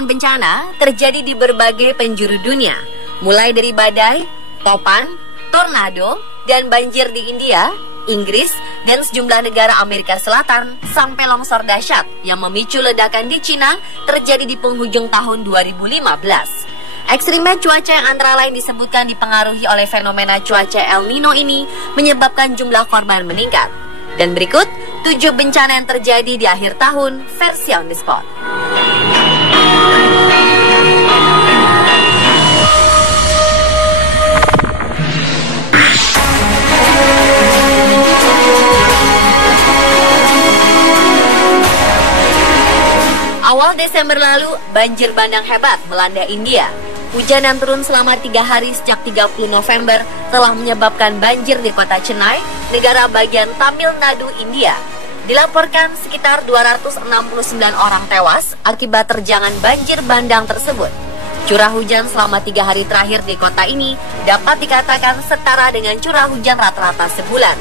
Rangkaian bencana terjadi di berbagai penjuru dunia, mulai dari badai, topan, tornado, dan banjir di India, Inggris, dan sejumlah negara Amerika Selatan, sampai longsor dahsyat yang memicu ledakan di Cina terjadi di penghujung tahun 2015. Ekstrimnya cuaca yang antara lain disebutkan dipengaruhi oleh fenomena cuaca El Nino ini menyebabkan jumlah korban meningkat. Dan berikut 7 bencana yang terjadi di akhir tahun versi on the spot. Awal Desember lalu, banjir bandang hebat melanda India. Hujan yang turun selama 3 hari sejak 30 November telah menyebabkan banjir di kota Chennai, negara bagian Tamil Nadu, India. Dilaporkan sekitar 269 orang tewas akibat terjangan banjir bandang tersebut. Curah hujan selama 3 hari terakhir di kota ini dapat dikatakan setara dengan curah hujan rata-rata sebulan.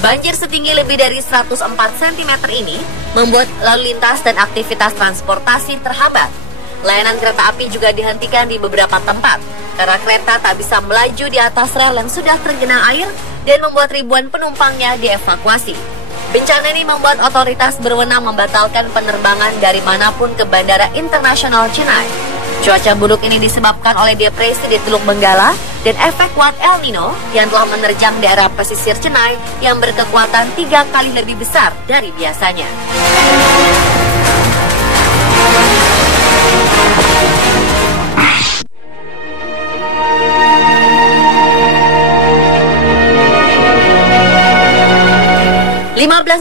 Banjir setinggi lebih dari 104 cm ini membuat lalu lintas dan aktivitas transportasi terhambat. Layanan kereta api juga dihentikan di beberapa tempat karena kereta tak bisa melaju di atas rel yang sudah tergenang air dan membuat ribuan penumpangnya dievakuasi. Bencana ini membuat otoritas berwenang membatalkan penerbangan dari manapun ke Bandara Internasional Chennai. Cuaca buruk ini disebabkan oleh depresi di Teluk Benggala dan efek kuat El Nino yang telah menerjang daerah pesisir Chennai yang berkekuatan 3 kali lebih besar dari biasanya.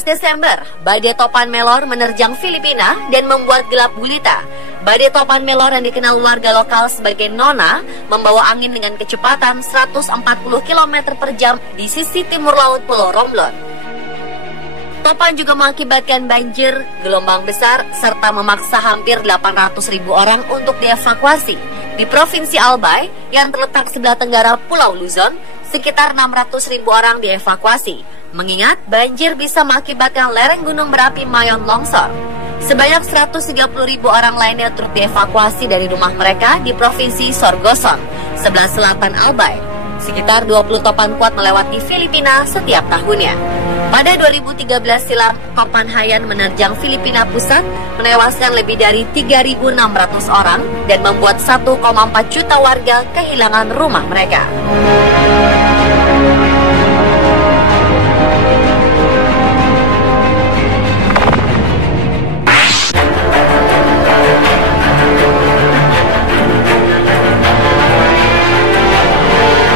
Desember, badai topan Melor menerjang Filipina dan membuat gelap gulita. Badai topan Melor yang dikenal warga lokal sebagai Nona membawa angin dengan kecepatan 140 km per jam di sisi timur laut Pulau Romblon. Topan juga mengakibatkan banjir, gelombang besar, serta memaksa hampir 800.000 orang untuk dievakuasi. Di Provinsi Albay yang terletak sebelah tenggara Pulau Luzon, sekitar 600.000 orang dievakuasi. Mengingat banjir bisa mengakibatkan lereng gunung berapi Mayon longsor. Sebanyak 130.000 orang lainnya turut dievakuasi dari rumah mereka di Provinsi Sorgoson, sebelah selatan Albay. Sekitar 20 topan kuat melewati Filipina setiap tahunnya. Pada 2013 silam, topan Haiyan menerjang Filipina Pusat, menewaskan lebih dari 3.600 orang dan membuat 1,4 juta warga kehilangan rumah mereka.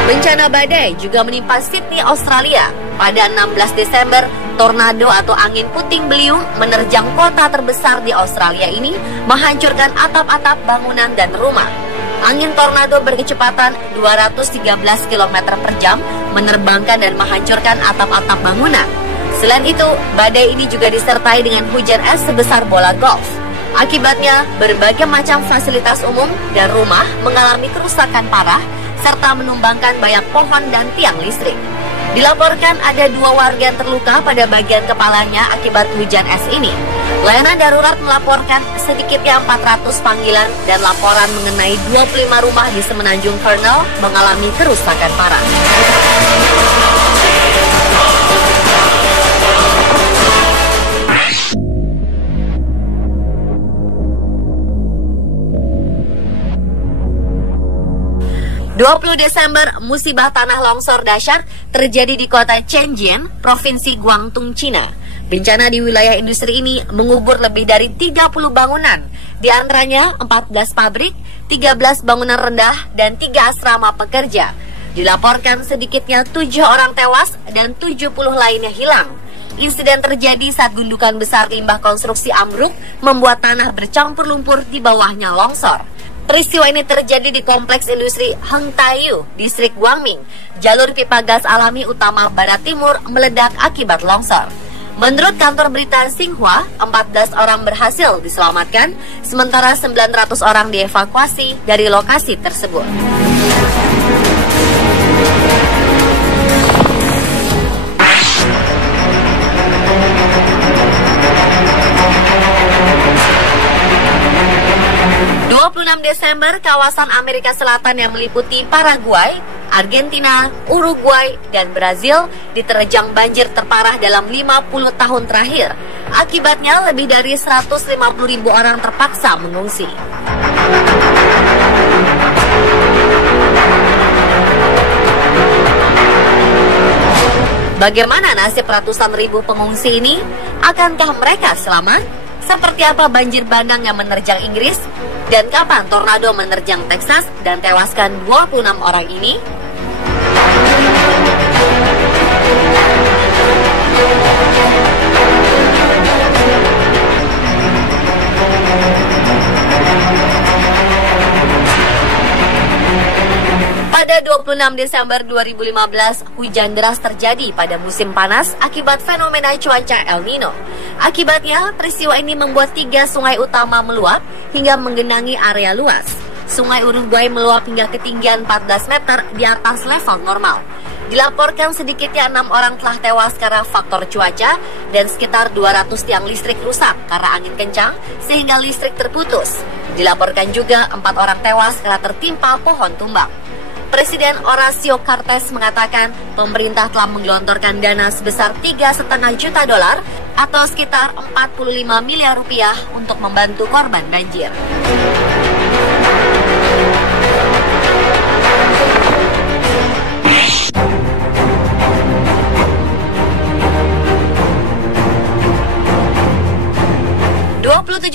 Bencana badai juga menimpa Sydney, Australia. Pada 16 Desember, tornado atau angin puting beliung menerjang kota terbesar di Australia ini, menghancurkan atap-atap bangunan dan rumah. Angin tornado berkecepatan 213 km per jam, menerbangkan dan menghancurkan atap-atap bangunan. Selain itu, badai ini juga disertai dengan hujan es sebesar bola golf. Akibatnya, berbagai macam fasilitas umum dan rumah mengalami kerusakan parah, serta menumbangkan banyak pohon dan tiang listrik. Dilaporkan ada 2 warga yang terluka pada bagian kepalanya akibat hujan es ini. Layanan darurat melaporkan sedikitnya 400 panggilan dan laporan mengenai 25 rumah di Semenanjung Kurnell mengalami kerusakan parah. Desember, musibah tanah longsor dahsyat terjadi di kota Shenzhen, Provinsi Guangdong, Cina. Bencana di wilayah industri ini mengubur lebih dari 30 bangunan, di antaranya 14 pabrik, 13 bangunan rendah, dan 3 asrama pekerja. Dilaporkan sedikitnya 7 orang tewas dan 70 lainnya hilang. Insiden terjadi saat gundukan besar limbah konstruksi ambruk membuat tanah bercampur lumpur di bawahnya longsor. Peristiwa ini terjadi di kompleks industri Hengtayu, distrik Guangming. Jalur pipa gas alami utama barat timur meledak akibat longsor. Menurut kantor berita Xinhua, 14 orang berhasil diselamatkan, sementara 900 orang dievakuasi dari lokasi tersebut. Desember, kawasan Amerika Selatan yang meliputi Paraguay, Argentina, Uruguay, dan Brazil diterjang banjir terparah dalam 50 tahun terakhir. Akibatnya, lebih dari 150.000 orang terpaksa mengungsi. Bagaimana nasib ratusan ribu pengungsi ini? Akankah mereka selamat? Seperti apa banjir bandang yang menerjang Inggris? Dan kapan tornado menerjang Texas dan tewaskan 26 orang ini? Pada 26 Desember 2015, hujan deras terjadi pada musim panas akibat fenomena cuaca El Nino. Akibatnya, peristiwa ini membuat 3 sungai utama meluap hingga menggenangi area luas. Sungai Uruguay meluap hingga ketinggian 14 meter di atas level normal. Dilaporkan sedikitnya 6 orang telah tewas karena faktor cuaca dan sekitar 200 tiang listrik rusak karena angin kencang sehingga listrik terputus. Dilaporkan juga 4 orang tewas karena tertimpa pohon tumbang. Presiden Horacio Cartes mengatakan pemerintah telah menggelontorkan dana sebesar $3,5 juta atau sekitar 45 miliar rupiah untuk membantu korban banjir.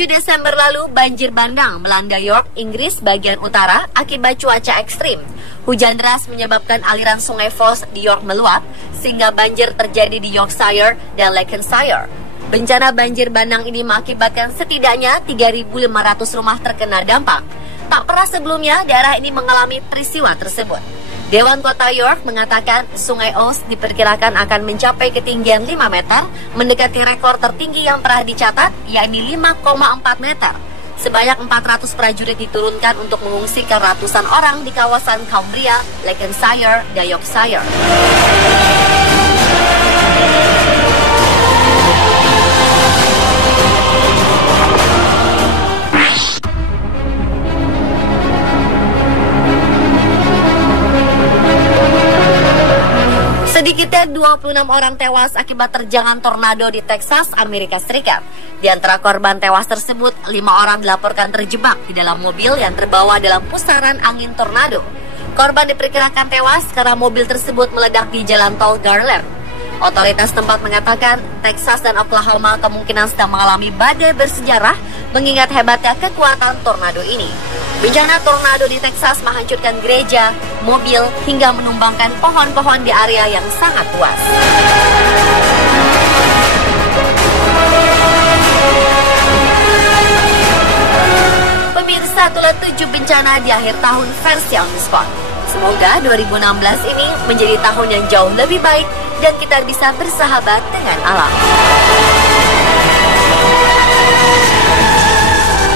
Desember lalu, banjir bandang melanda York, Inggris bagian utara akibat cuaca ekstrim. Hujan deras menyebabkan aliran sungai Foss di York meluap, sehingga banjir terjadi di Yorkshire dan Lancashire. Bencana banjir bandang ini mengakibatkan setidaknya 3.500 rumah terkena dampak. Tak pernah sebelumnya daerah ini mengalami peristiwa tersebut. Dewan Kota York mengatakan Sungai Ouse diperkirakan akan mencapai ketinggian 5 meter, mendekati rekor tertinggi yang pernah dicatat, yakni 5,4 meter. Sebanyak 400 prajurit diturunkan untuk mengungsikan ratusan orang di kawasan Cumbria, Lancashire, dan Yorkshire. Sedikitnya 26 orang tewas akibat terjangan tornado di Texas, Amerika Serikat. Di antara korban tewas tersebut, 5 orang dilaporkan terjebak di dalam mobil yang terbawa dalam pusaran angin tornado. Korban diperkirakan tewas karena mobil tersebut meledak di jalan tol Garland. Otoritas tempat mengatakan Texas dan Oklahoma kemungkinan sedang mengalami badai bersejarah mengingat hebatnya kekuatan tornado ini. Bencana tornado di Texas menghancurkan gereja, mobil, hingga menumbangkan pohon-pohon di area yang sangat luas. Pemirsa, itulah 7 bencana di akhir tahun versi On The Spot. Semoga 2016 ini menjadi tahun yang jauh lebih baik dan kita bisa bersahabat dengan alam.